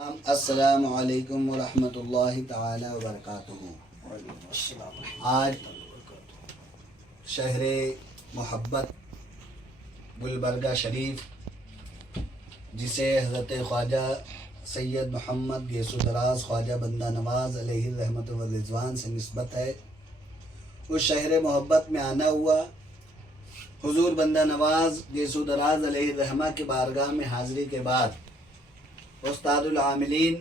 السلام علیکم ورحمۃ اللہ تعالی وبرکاتہ۔ آج شہر محبت گلبرگہ شریف، جسے حضرت خواجہ سید محمد گیسو دراز خواجہ بندہ نواز علیہ الرحمت والرضوان سے نسبت ہے، اس شہر محبت میں آنا ہوا۔ حضور بندہ نواز گیسو دراز علیہ الرحمہ کی بارگاہ میں حاضری کے بعد استاد العاملین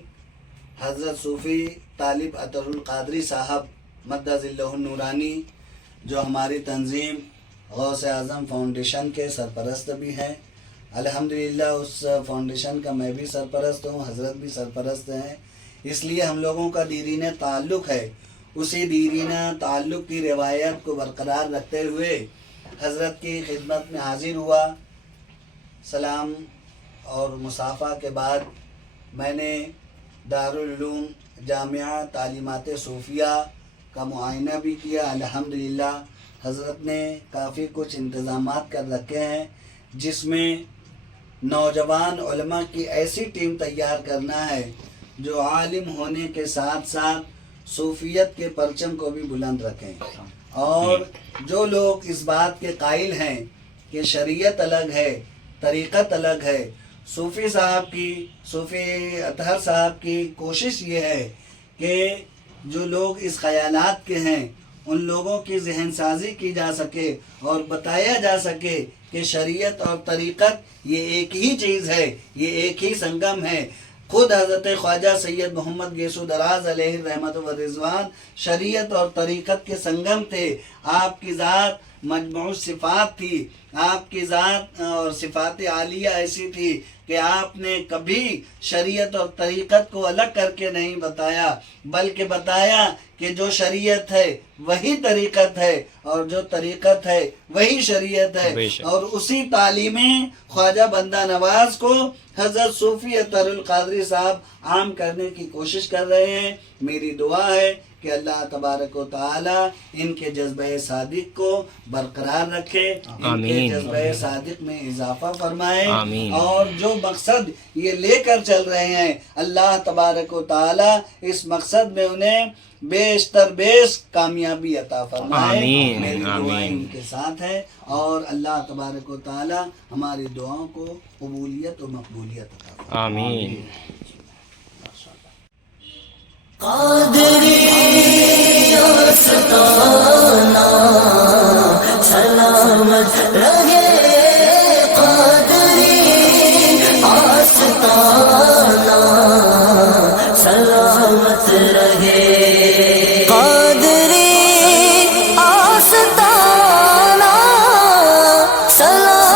حضرت صوفی طالب عطر القادری صاحب مد ظلہ النورانی، جو ہماری تنظیم غوث اعظم فاؤنڈیشن کے سرپرست بھی ہیں، الحمدللہ اس فاؤنڈیشن کا میں بھی سرپرست ہوں، حضرت بھی سرپرست ہیں، اس لیے ہم لوگوں کا دیرینہ تعلق ہے۔ اسی دیرینہ تعلق کی روایت کو برقرار رکھتے ہوئے حضرت کی خدمت میں حاضر ہوا۔ سلام اور مصافحہ کے بعد میں نے دارالعلوم جامعہ تعلیمات صوفیہ کا معائنہ بھی کیا۔ الحمدللہ حضرت نے کافی کچھ انتظامات کر رکھے ہیں، جس میں نوجوان علماء کی ایسی ٹیم تیار کرنا ہے جو عالم ہونے کے ساتھ ساتھ صوفیت کے پرچم کو بھی بلند رکھیں، اور جو لوگ اس بات کے قائل ہیں کہ شریعت الگ ہے، طریقت الگ ہے، صوفی اطہر صاحب کی کوشش یہ ہے کہ جو لوگ اس خیالات کے ہیں ان لوگوں کی ذہن سازی کی جا سکے اور بتایا جا سکے کہ شریعت اور طریقت یہ ایک ہی چیز ہے، یہ ایک ہی سنگم ہے۔ خود حضرت خواجہ سید محمد گیسو دراز علیہ الرحمت والرضوان شریعت اور طریقت کے سنگم تھے۔ آپ کی ذات مجموع صفات تھی، آپ کی ذات اور صفات عالیہ ایسی تھی کہ آپ نے کبھی شریعت اور طریقت کو الگ کر کے نہیں بتایا، بلکہ بتایا کہ جو شریعت ہے وہی طریقت ہے، اور جو طریقت ہے وہی شریعت ہے، اور اسی تعلیم خواجہ بندہ نواز کو حضرت صوفی عطر القادری صاحب عام کرنے کی کوشش کر رہے ہیں۔ میری دعا ہے کہ اللہ تبارک و تعالی ان کے جذبہ صادق کو برقرار رکھے، ان کے جذبہ صادق میں اضافہ فرمائے، اور جو مقصد یہ لے کر چل رہے ہیں اللہ تبارک و تعالی اس مقصد میں انہیں بیشتر بیش کامیابی عطا فرمائے۔ میری دعائیں ان کے ساتھ ہے، اور اللہ تبارک و تعالی ہماری دعاؤں کو قبولیت و مقبولیت عطا فرمائے۔ آمین۔ قادری آستانہ سلامت